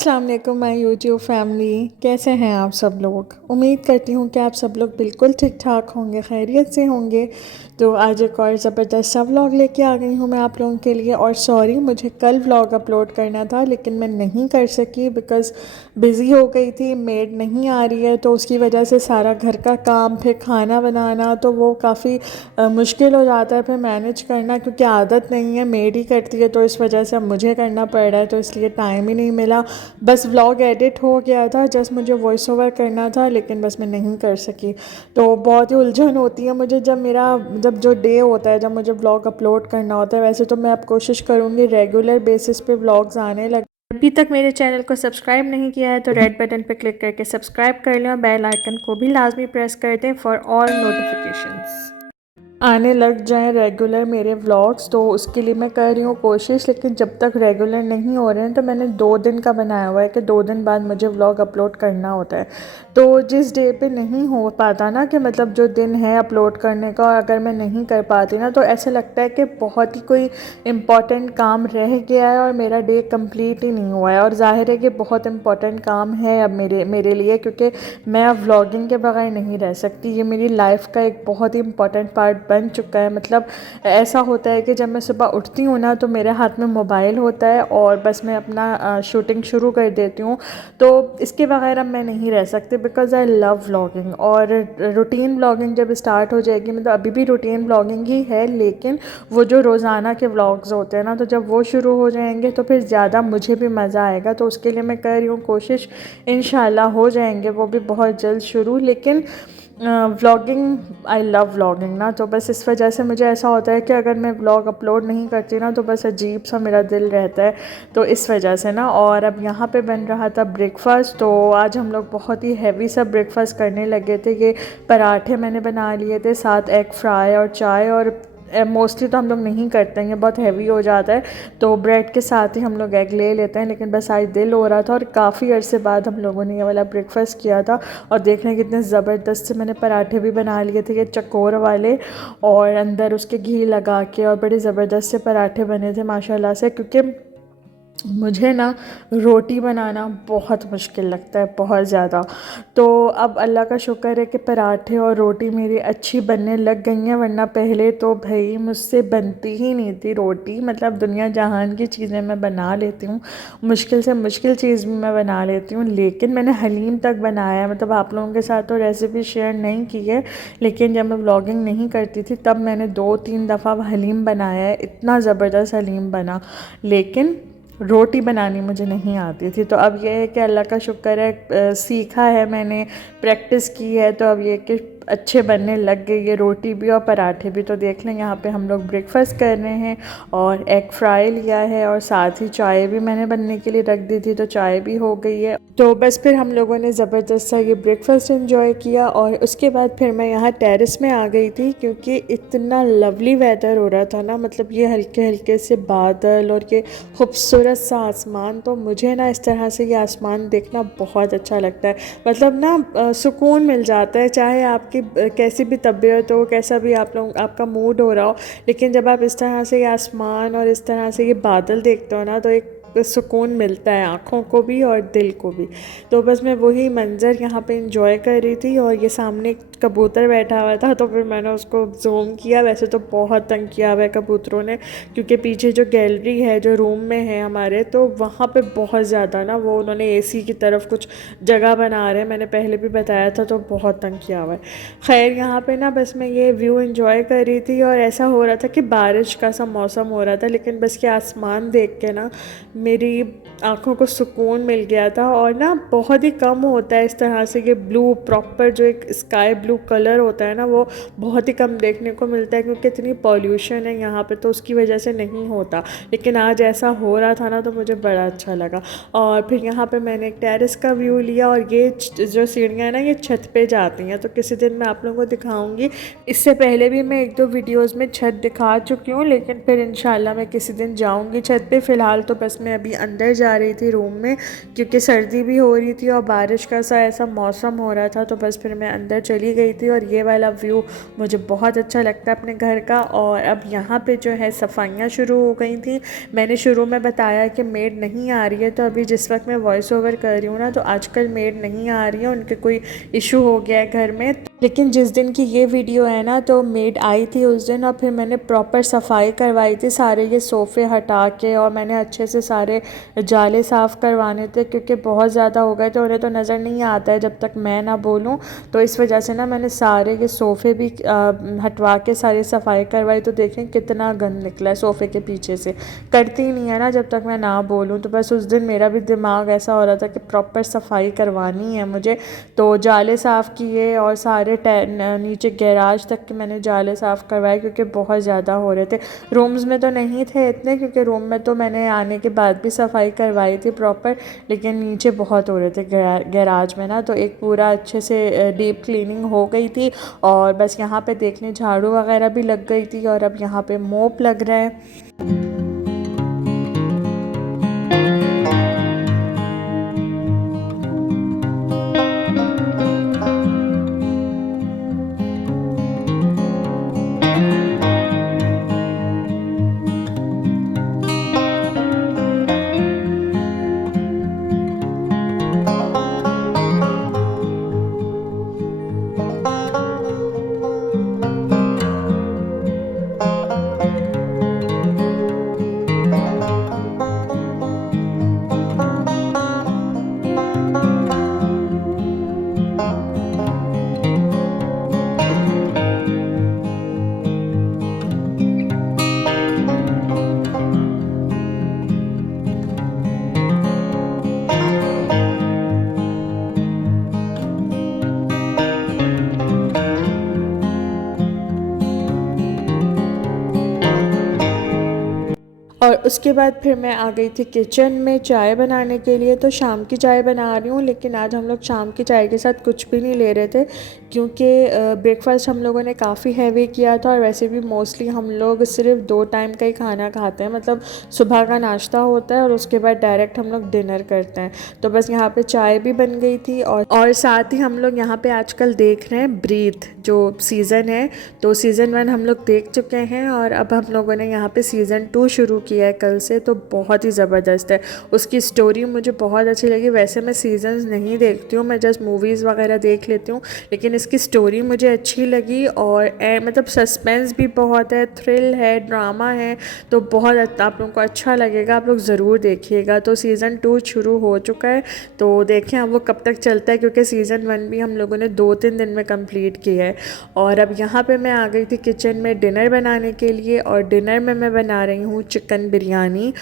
अस्सलाम वालेकुम my YouTube family. कैसे हैं आप सब लोग? उम्मीद करती हूँ कि आप सब लोग बिल्कुल ठीक ठाक होंगे, खैरियत से होंगे। तो आज एक और ज़बरदस्त सा व्लॉग लेके आ गई हूँ मैं आप लोगों के लिए। और सॉरी, मुझे कल व्लॉग अपलोड करना था लेकिन मैं नहीं कर सकी बिकॉज़ बिज़ी हो गई थी। मेड नहीं आ रही है तो उसकी वजह से सारा घर का काम, फिर खाना बनाना, तो वो काफ़ी मुश्किल हो जाता है फिर मैनेज करना, क्योंकि आदत नहीं है, मेड ही करती है। तो इस वजह से अब मुझे करना पड़ रहा है, तो इसलिए टाइम ही नहीं मिला। बस व्लॉग एडिट हो गया था, जस्ट मुझे वॉइस ओवर करना था, लेकिन बस मैं नहीं कर सकी। तो बहुत ही उलझन होती है मुझे जब जो डे होता है, जब मुझे व्लॉग अपलोड करना होता है। वैसे तो मैं अब कोशिश करूँगी रेगुलर बेसिस पे व्लॉग्स आने लगे। अभी तक मेरे चैनल को सब्सक्राइब नहीं किया है तो रेड बटन पर क्लिक करके सब्सक्राइब कर लें और बेल आइकन को भी लाजमी प्रेस कर दें फॉर ऑल नोटिफिकेशंस। आने लग जाएं रेगुलर मेरे व्लॉग्स, तो उसके लिए मैं कर रही हूँ कोशिश। लेकिन जब तक रेगुलर नहीं हो रहे हैं तो मैंने 2 दिन का बनाया हुआ है कि 2 दिन बाद मुझे व्लॉग अपलोड करना होता है। तो जिस डे पे नहीं हो पाता ना, कि मतलब जो दिन है अपलोड करने का, और अगर मैं नहीं कर पाती ना तो ऐसा लगता है कि बहुत ही कोई इम्पॉर्टेंट काम रह गया है और मेरा डे कंप्लीट ही नहीं हुआ है। और ज़ाहिर है कि बहुत इम्पॉर्टेंट काम है अब मेरे लिए, क्योंकि मैं अब व्लॉगिंग के बगैर नहीं रह सकती। ये मेरी लाइफ का एक बहुत ही इम्पॉर्टेंट पार्ट बन चुका है। मतलब ऐसा होता है कि जब मैं सुबह उठती हूँ ना तो मेरे हाथ में मोबाइल होता है और बस मैं अपना शूटिंग शुरू कर देती हूँ। तो इसके बगैर अब मैं नहीं रह सकती बिकॉज़ आई लव व्लॉगिंग। और रूटीन व्लॉगिंग जब स्टार्ट हो जाएगी, मतलब अभी भी रूटीन व्लॉगिंग ही है, लेकिन वो जो रोज़ाना के व्लॉग्स होते हैं ना, तो जब वो शुरू हो जाएंगे तो फिर ज़्यादा मुझे भी मज़ा आएगा। तो उसके लिए मैं कर रही हूँ कोशिश, इंशाल्लाह हो जाएंगे वो भी बहुत जल्द शुरू। लेकिन व्लॉगिंग, आई लव व्लॉगिंग ना, तो बस इस वजह से मुझे ऐसा होता है कि अगर मैं व्लॉग अपलोड नहीं करती ना तो बस अजीब सा मेरा दिल रहता है। तो इस वजह से ना। और अब यहाँ पे बन रहा था ब्रेकफ़ास्ट, तो आज हम लोग बहुत ही हैवी सा ब्रेकफ़ास्ट करने लगे थे। ये पराठे मैंने बना लिए थे, साथ एग फ्राई और चाय। और मोस्टली तो हम लोग नहीं करते हैं, ये बहुत हैवी हो जाता है, तो ब्रेड के साथ ही हम लोग एग ले लेते हैं। लेकिन बस आज दिल हो रहा था और काफ़ी अरसे बाद हम लोगों ने ये वाला ब्रेकफास्ट किया था। और देख रहे हैं कितने ज़बरदस्त से मैंने पराठे भी बना लिए थे, ये चकोर वाले, और अंदर उसके घी लगा के, और बड़े ज़बरदस्त से पराठे बने थे माशाल्लाह से। क्योंकि मुझे ना रोटी बनाना बहुत मुश्किल लगता है, बहुत ज़्यादा। तो अब अल्लाह का शुक्र है कि पराठे और रोटी मेरी अच्छी बनने लग गई हैं, वरना पहले तो भाई मुझसे बनती ही नहीं थी रोटी। मतलब दुनिया जहान की चीज़ें मैं बना लेती हूँ, मुश्किल से मुश्किल चीज़ भी मैं बना लेती हूँ, लेकिन मैंने हलीम तक बनाया है। मतलब आप लोगों के साथ तो रेसिपी शेयर नहीं की है, लेकिन जब मैं व्लॉगिंग नहीं करती थी तब मैंने 2-3 दफ़ा हलीम बनाया है। इतना ज़बरदस्त हलीम बना, लेकिन रोटी बनानी मुझे नहीं आती थी। तो अब ये है कि अल्लाह का शुक्र है, सीखा है मैंने, प्रैक्टिस की है, तो अब ये कि अच्छे बनने लग गई ये रोटी भी और पराठे भी। तो देख लें यहाँ पे हम लोग ब्रेकफास्ट कर रहे हैं और एग फ्राई लिया है, और साथ ही चाय भी मैंने बनने के लिए रख दी थी, तो चाय भी हो गई है। तो बस फिर हम लोगों ने ज़बरदस्त सा ये ब्रेकफास्ट एंजॉय किया। और उसके बाद फिर मैं यहाँ टेरेस में आ गई थी, क्योंकि इतना लवली वेदर हो रहा था ना। मतलब ये हल्के हल्के से बादल और ये खूबसूरत सा आसमान, तो मुझे ना इस तरह से ये आसमान देखना बहुत अच्छा लगता है। मतलब ना सुकून मिल जाता है, चाहे आपकी कैसी भी तबीयत हो, कैसा भी आप लोग आपका मूड हो रहा हो, लेकिन जब आप इस तरह से ये आसमान और इस तरह से ये बादल देखते हो ना तो एक सुकून मिलता है आँखों को भी और दिल को भी। तो बस मैं वही मंज़र यहाँ पे इंजॉय कर रही थी, और ये सामने कबूतर बैठा हुआ था तो फिर मैंने उसको जूम किया। वैसे तो बहुत तंग किया हुआ है कबूतरों ने, क्योंकि पीछे जो गैलरी है जो रूम में है हमारे, तो वहाँ पे बहुत ज़्यादा ना वो उन्होंने एसी की तरफ कुछ जगह बना रहे हैं, मैंने पहले भी बताया था, तो बहुत तंग किया हुआ है। खैर यहाँ पे ना बस मैं ये व्यू एंजॉय कर रही थी, और ऐसा हो रहा था कि बारिश का सा मौसम हो रहा था, लेकिन बस ये आसमान देख के ना मेरी आँखों को सुकून मिल गया था। और ना बहुत ही कम होता है इस तरह से ये ब्लू, प्रॉपर जो एक स्काई ब्लू कलर होता है ना, वो बहुत ही कम देखने को मिलता है, क्योंकि इतनी पॉल्यूशन है यहाँ पे, तो उसकी वजह से नहीं होता। लेकिन आज ऐसा हो रहा था ना तो मुझे बड़ा अच्छा लगा। और फिर यहाँ पे मैंने एक टेरेस का व्यू लिया, और ये जो सीढ़ियाँ हैं ना ये छत पे जाती हैं, तो किसी दिन मैं आप लोगों को दिखाऊंगी। इससे पहले भी मैं 1-2 वीडियोस में छत दिखा चुकी हूँ, लेकिन फिर इंशाल्लाह मैं किसी दिन जाऊँगी छत पे। फ़िलहाल तो बस मैं अभी अंदर जा रही थी रूम में, क्योंकि सर्दी भी हो रही थी और बारिश का सा ऐसा मौसम हो रहा था, तो बस फिर मैं अंदर चली गई थी और ये वाला व्यू मुझे बहुत अच्छा लगता है अपने घर का। और अब यहाँ पे जो है सफाइयाँ शुरू हो गई थी। मैंने शुरू में बताया कि मेड नहीं आ रही है, तो अभी जिस वक्त मैं वॉइस ओवर कर रही हूँ ना, तो आजकल मेड नहीं आ रही है, उनके कोई इशू हो गया है घर में। लेकिन जिस दिन की ये वीडियो है ना, तो मेड आई थी उस दिन और फिर मैंने प्रॉपर सफाई करवाई थी, सारे ये सोफ़े हटा के, और मैंने अच्छे से सारे जाले साफ़ करवाने थे क्योंकि बहुत ज़्यादा हो गए थे, उन्हें तो नज़र नहीं आता है जब तक मैं ना बोलूँ। तो इस वजह से ना मैंने सारे ये सोफ़े भी हटवा के सारी सफाई करवाई। तो देखें कितना गंद निकला है सोफ़े के पीछे से, करती नहीं है ना जब तक मैं ना बोलूँ। तो बस उस दिन मेरा भी दिमाग ऐसा हो रहा था कि प्रॉपर सफाई करवानी है मुझे, तो जाले साफ़ किए और सारे नीचे गैराज तक के मैंने जाले साफ़ करवाए क्योंकि बहुत ज़्यादा हो रहे थे। रूम्स में तो नहीं थे इतने, क्योंकि रूम में तो मैंने आने के बाद भी सफाई करवाई थी प्रॉपर, लेकिन नीचे बहुत हो रहे थे गैराज में ना। तो एक पूरा अच्छे से डीप क्लीनिंग हो गई थी और बस यहाँ पे देखने झाड़ू वगैरह भी लग गई थी और अब यहाँ पे मोप लग रहा है। और उसके बाद फिर मैं आ गई थी किचन में चाय बनाने के लिए। तो शाम की चाय बना रही हूँ, लेकिन आज हम लोग शाम की चाय के साथ कुछ भी नहीं ले रहे थे क्योंकि ब्रेकफास्ट हम लोगों ने काफ़ी हैवी किया था और वैसे भी मोस्टली हम लोग सिर्फ 2 टाइम का ही खाना खाते हैं, मतलब सुबह का नाश्ता होता है और उसके बाद डायरेक्ट हम लोग डिनर करते हैं। तो बस यहाँ पे चाय भी बन गई थी और साथ ही हम लोग यहाँ पे आजकल देख रहे हैं ब्रीथ जो सीज़न है। तो सीज़न 1 हम लोग देख चुके हैं और अब हम लोगों ने यहाँ पे सीज़न 2 शुरू किया है कल से। तो बहुत ही ज़बरदस्त है, उसकी स्टोरी मुझे बहुत अच्छी लगी। वैसे मैं सीजन्स नहीं देखती हूँ, मैं जस्ट मूवीज़ वगैरह देख लेती हूँ, लेकिन इसकी स्टोरी मुझे अच्छी लगी और मतलब सस्पेंस भी बहुत है, थ्रिल है, ड्रामा है, तो बहुत आप लोगों को अच्छा लगेगा, आप लोग ज़रूर देखिएगा। तो सीज़न 2 शुरू हो चुका है, तो देखें अब वो कब तक चलता है, क्योंकि सीज़न 1 भी हम लोगों ने 2-3 दिन में कंप्लीट किया है। और अब यहाँ पे मैं आ गई थी किचन में डिनर बनाने के लिए और डिनर में मैं बना रही हूँ चिकन बिरयानी।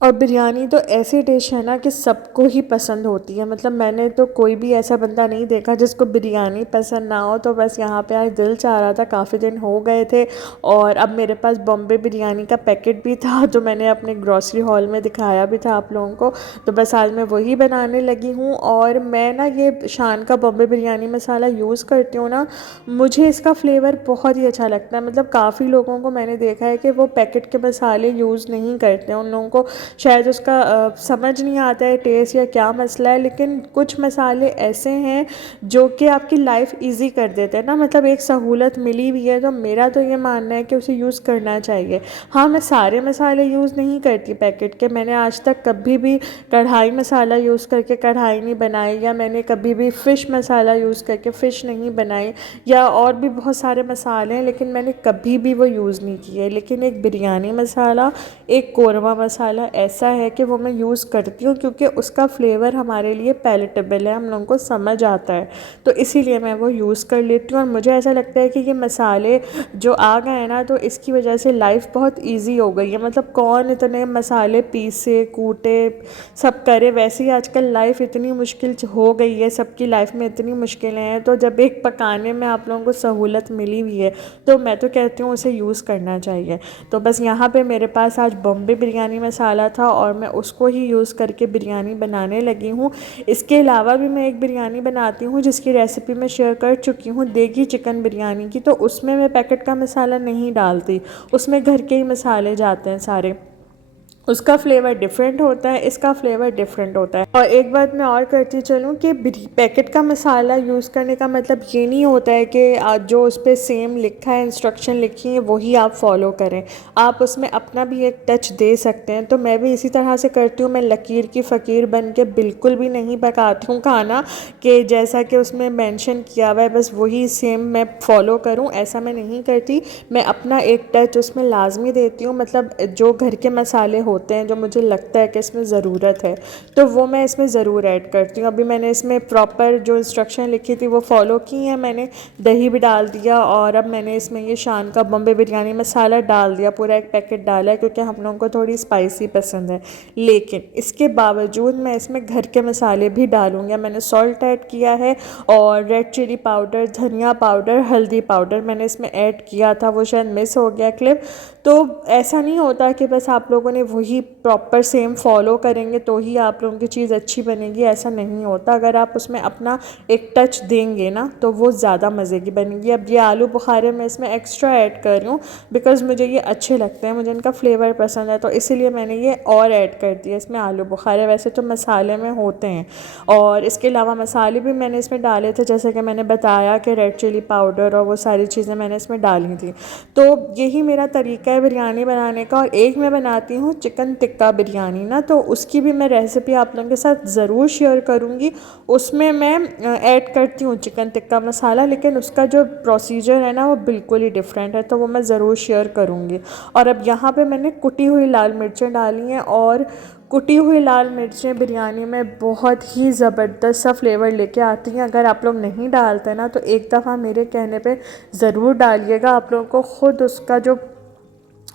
और बिरयानी तो ऐसी डिश है ना कि सबको ही पसंद होती है, मतलब मैंने तो कोई भी ऐसा बंदा नहीं देखा जिसको बिरयानी पसंद ना हो। तो बस यहाँ पे आज दिल चाह रहा था, काफ़ी दिन हो गए थे और अब मेरे पास बॉम्बे बिरयानी का पैकेट भी था जो मैंने अपने ग्रॉसरी हॉल में दिखाया भी था आप लोगों को। तो बस आज मैं वही बनाने लगी हूँ और मैं ना ये शान का बॉम्बे बिरयानी मसाला यूज़ करती हूँ ना, मुझे इसका फ्लेवर बहुत ही अच्छा लगता है। मतलब काफ़ी लोगों को मैंने देखा है कि वो पैकेट के मसाले यूज़ नहीं करते हैं, उन लोगों को शायद उसका समझ नहीं आता है टेस्ट या क्या मसला है, लेकिन कुछ मसाले ऐसे हैं जो कि आपकी लाइफ इजी कर देते हैं ना, मतलब एक सहूलत मिली हुई है, तो मेरा तो ये मानना है कि उसे यूज़ करना चाहिए। हाँ, मैं सारे मसाले यूज़ नहीं करती पैकेट के, मैंने आज तक कभी भी कढ़ाई मसाला यूज़ करके कढ़ाई नहीं बनाई, या मैंने कभी भी फ़िश मसाला यूज़ करके फ़िश नहीं बनाई, या और भी बहुत सारे मसाले हैं लेकिन मैंने कभी भी वो यूज़ नहीं किए। लेकिन एक बिरयानी मसाला, एक कोरमा मसाला ऐसा है कि वो मैं यूज़ करती हूँ क्योंकि उसका फ्लेवर हमारे लिए पैलेटेबल है, हम लोगों को समझ आता है, तो इसीलिए मैं वो यूज़ कर लेती हूँ। और मुझे ऐसा लगता है कि ये मसाले जो आ गए हैं ना, तो इसकी वजह से लाइफ बहुत इजी हो गई है। मतलब कौन इतने मसाले पीसे कूटे सब करे, वैसे ही आजकल लाइफ इतनी मुश्किल हो गई है, सबकी लाइफ में इतनी मुश्किलें हैं, तो जब एक पकाने में आप लोगों को सहूलत मिली हुई है तो मैं तो कहती हूँ उसे यूज़ करना चाहिए। तो बस यहाँ पे मेरे पास आज बॉम्बे बिरयानी मसाला था और मैं उसको ही यूज़ करके बिरयानी बनाने लगी हूँ। इसके अलावा भी मैं एक बिरयानी बनाती हूँ जिसकी रेसिपी मैं शेयर कर चुकी हूँ, देगी चिकन बिरयानी की, तो उसमें मैं पैकेट का मसाला नहीं डालती, उसमें घर के ही मसाले जाते हैं सारे। उसका फ्लेवर डिफरेंट होता है, इसका फ्लेवर डिफरेंट होता है। और एक बात मैं और करती चलूँ कि पैकेट का मसाला यूज़ करने का मतलब ये नहीं होता है कि जो उस पर सेम लिखा है, इंस्ट्रक्शन लिखी है, वही आप फॉलो करें। आप उसमें अपना भी एक टच दे सकते हैं। तो मैं भी इसी तरह से करती हूँ। मैं लकीर की फ़कीर बन के बिल्कुल भी नहीं पकाती हूँ खाना कि जैसा कि उसमें मेंशन किया हुआ है बस वही सेम मैं फ़ॉलो करूँ, ऐसा मैं नहीं करती। मैं अपना एक टच उसमें लाजमी देती हूँ। मतलब जो घर के मसाले होते हैं जो मुझे लगता है कि इसमें ज़रूरत है, तो वो मैं इसमें ज़रूर ऐड करती हूँ। अभी मैंने इसमें प्रॉपर जो इंस्ट्रक्शन लिखी थी वो फॉलो की है। मैंने दही भी डाल दिया और अब मैंने इसमें ये शान का बॉम्बे बिरयानी मसाला डाल दिया, पूरा एक पैकेट डाला है क्योंकि हम लोगों को थोड़ी स्पाइसी पसंद है। लेकिन इसके बावजूद मैं इसमें घर के मसाले भी डालूँगी। मैंने सॉल्ट ऐड किया है और रेड चिली पाउडर, धनिया पाउडर, हल्दी पाउडर मैंने इसमें ऐड किया था, वो शायद मिस हो गया क्लिप। तो ऐसा नहीं होता कि बस आप लोगों ने वही प्रॉपर सेम फॉलो करेंगे तो ही आप लोगों की चीज़ अच्छी बनेगी, ऐसा नहीं होता। अगर आप उसमें अपना एक टच देंगे ना तो वो ज़्यादा मज़े की बनेगी। अब ये आलू बुखारे मैं इसमें एक्स्ट्रा ऐड कर रही हूँ बिकॉज़ मुझे ये अच्छे लगते हैं, मुझे इनका फ्लेवर पसंद है, तो इसीलिए मैंने ये और ऐड कर दिया इसमें आलू बुखारे। वैसे तो मसाले में होते हैं और इसके अलावा मसाले भी मैंने इसमें डाले थे, जैसे कि मैंने बताया कि रेड चिली पाउडर और वो सारी चीज़ें मैंने इसमें डाली थी। तो यही मेरा तरीका है बिरयानी बनाने का। और एक मैं बनाती हूँ चिकन टिक्का बिरयानी ना, तो उसकी भी मैं रेसिपी आप लोगों के साथ ज़रूर शेयर करूँगी। उसमें मैं ऐड करती हूँ चिकन टिक्का मसाला, लेकिन उसका जो प्रोसीजर है ना वो बिल्कुल ही डिफरेंट है, तो वो मैं ज़रूर शेयर करूँगी। और अब यहाँ पे मैंने कुटी हुई लाल मिर्चें डाली हैं और कुटी हुई लाल मिर्चें बिरयानी में बहुत ही ज़बरदस्त सा फ्लेवर लेके आती हैं। अगर आप लोग नहीं डालते ना तो एक दफ़ा मेरे कहने पे ज़रूर डालिएगा, आप लोगों को ख़ुद उसका जो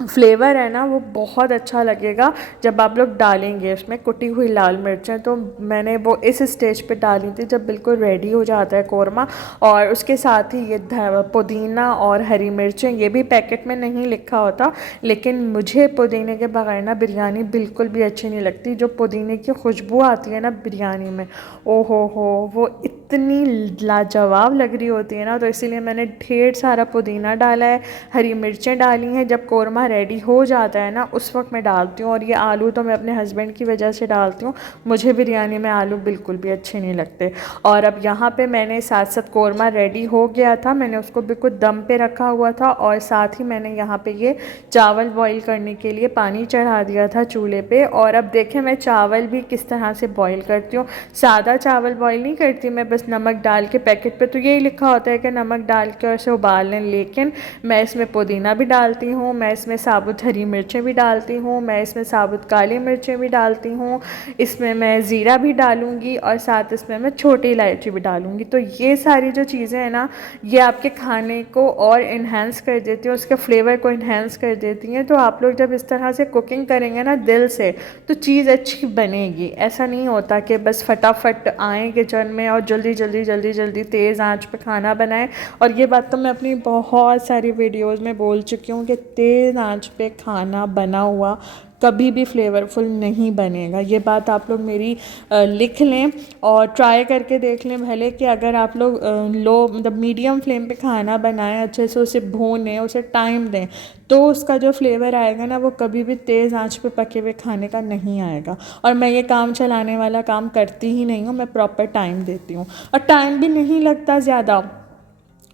फ्लेवर है ना वो बहुत अच्छा लगेगा जब आप लोग डालेंगे उसमें कुटी हुई लाल मिर्चें। तो मैंने वो इस स्टेज पे डाली थी जब बिल्कुल रेडी हो जाता है कोरमा। और उसके साथ ही ये पुदीना और हरी मिर्चें, ये भी पैकेट में नहीं लिखा होता, लेकिन मुझे पुदीने के बगैर ना बिरयानी बिल्कुल भी अच्छी नहीं लगती। जो पुदीने की खुशबू आती है ना बिरयानी में, ओ हो वो इतनी लाजवाब लग रही होती है ना, तो इसीलिए मैंने ढेर सारा पुदीना डाला है, हरी मिर्चें डाली हैं। जब कोरमा रेडी हो जाता है ना उस वक्त मैं डालती हूँ। और ये आलू तो मैं अपने हस्बैंड की वजह से डालती हूँ, मुझे बिरयानी में आलू बिल्कुल भी अच्छे नहीं लगते। और अब यहाँ पे मैंने साथ साथ कोरमा रेडी हो गया था, मैंने उसको बिल्कुल दम पे रखा हुआ था और साथ ही मैंने यहाँ पे ये चावल बॉईल करने के लिए पानी चढ़ा दिया था चूल्हे पे। और अब देखें मैं चावल भी किस तरह से बॉईल करती हूँ। सादा चावल बॉईल नहीं करती मैं, बस नमक डाल के, पैकेट पे तो यही लिखा होता है कि नमक डाल के और इसे उबाल लें, लेकिन मैं इसमें पुदीना भी डालती हूँ, मैं इसमें साबुत हरी मिर्चें भी डालती हूँ, मैं इसमें साबुत काली मिर्चें भी डालती हूँ, इसमें मैं ज़ीरा भी डालूँगी और साथ इसमें मैं छोटी इलायची भी डालूँगी। तो ये सारी जो चीज़ें हैं ना ये आपके खाने को और इन्हेंस कर देती हैं, उसके फ्लेवर को इन्हेंस कर देती हैं। तो आप लोग जब इस तरह से कुकिंग करेंगे ना दिल से तो चीज़ अच्छी बनेगी। ऐसा नहीं होता कि बस फटाफट आएँ किचन में और जल्दी तेज़ आंच पे खाना बनाएं। और ये बात तो मैं अपनी बहुत सारी वीडियोस में बोल चुकी हूँ कि तेज़ आंच पे खाना बना हुआ कभी भी फ्लेवरफुल नहीं बनेगा। ये बात आप लोग मेरी लिख लें और ट्राई करके देख लें भले कि अगर आप लोग लो मतलब मीडियम फ्लेम पे खाना बनाएं, अच्छे से उसे भूनें, उसे टाइम दें, तो उसका जो फ्लेवर आएगा ना वो कभी भी तेज़ आंच पे पके हुए खाने का नहीं आएगा। और मैं ये काम चलाने वाला काम करती ही नहीं हूँ, मैं प्रॉपर टाइम देती हूँ और टाइम भी नहीं लगता ज़्यादा।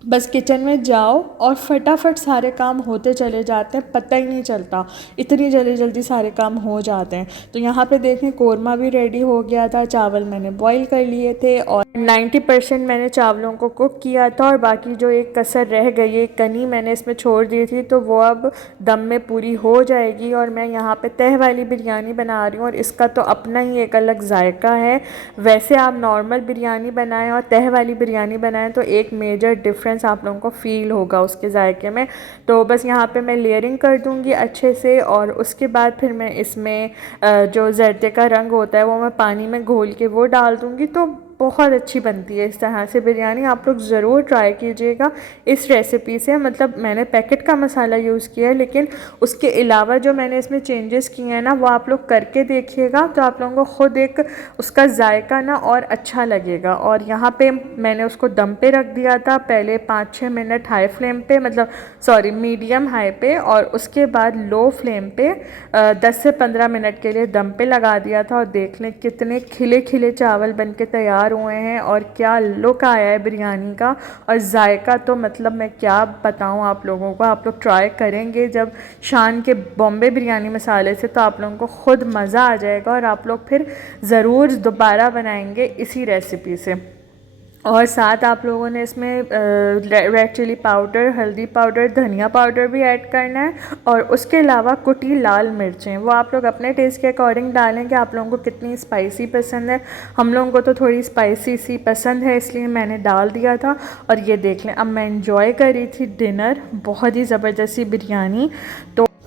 बस किचन में जाओ और फटाफट सारे काम होते चले जाते हैं, पता ही नहीं चलता, इतनी जल्दी सारे काम हो जाते हैं। तो यहाँ पे देखें कोरमा भी रेडी हो गया था, चावल मैंने बॉईल कर लिए थे और 90% मैंने चावलों को कुक किया था और बाकी जो एक कसर रह गई, एक कनी मैंने इसमें छोड़ दी थी, तो वो अब दम में पूरी हो जाएगी। और मैं यहाँ पे तह वाली बिरयानी बना रही हूँ और इसका तो अपना ही एक अलग जायका है। वैसे आप नॉर्मल बिरयानी बनाएं और तह वाली बिरयानी बनाएं तो एक मेजर डिफरेंस आप लोगों को फील होगा उसके जायके में। तो बस यहाँ पे मैं लेयरिंग कर दूँगी अच्छे से और उसके बाद फिर मैं इसमें जो जर्दे का रंग होता है वो मैं पानी में घोल के वो डाल दूँगी। तो बहुत अच्छी बनती है इस तरह से बिरयानी। आप लोग ज़रूर ट्राई कीजिएगा इस रेसिपी से। मतलब मैंने पैकेट का मसाला यूज़ किया है, लेकिन उसके अलावा जो मैंने इसमें चेंजेस किए हैं ना, वो आप लोग करके देखिएगा तो आप लोगों को ख़ुद एक उसका जायका ना और अच्छा लगेगा। और यहाँ पे मैंने उसको दम पे रख दिया था पहले 5-6 मिनट हाई फ्लेम पे, मतलब सॉरी मीडियम हाई पे, और उसके बाद लो फ्लेम पे 10 से 15 मिनट के लिए दम पे लगा दिया था। और देख लें कितने खिले खिले चावल बन के तैयार हुए हैं और क्या लुक आया है बिरयानी का। और जायका तो मतलब मैं क्या बताऊं आप लोगों को, आप लोग ट्राई करेंगे जब शान के बॉम्बे बिरयानी मसाले से तो आप लोगों को ख़ुद मज़ा आ जाएगा और आप लोग फिर ज़रूर दोबारा बनाएंगे इसी रेसिपी से। और साथ आप लोगों ने इसमें रेड चिली पाउडर, हल्दी पाउडर, धनिया पाउडर भी ऐड करना है। और उसके अलावा कुटी लाल मिर्चें वो आप लोग अपने टेस्ट के अकॉर्डिंग डालें कि आप लोगों को कितनी स्पाइसी पसंद है। हम लोगों को तो थोड़ी स्पाइसी सी पसंद है, इसलिए मैंने डाल दिया था। और ये देख लें, अब मैं इंजॉय कर रही थी डिनर, बहुत ही ज़बरदस्ती बिरयानी।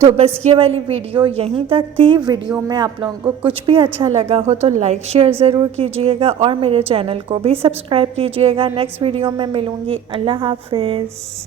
तो बस ये वाली वीडियो यहीं तक थी। वीडियो में आप लोगों को कुछ भी अच्छा लगा हो तो लाइक शेयर ज़रूर कीजिएगा और मेरे चैनल को भी सब्सक्राइब कीजिएगा। नेक्स्ट वीडियो में मिलूँगी। अल्लाह हाफिज़।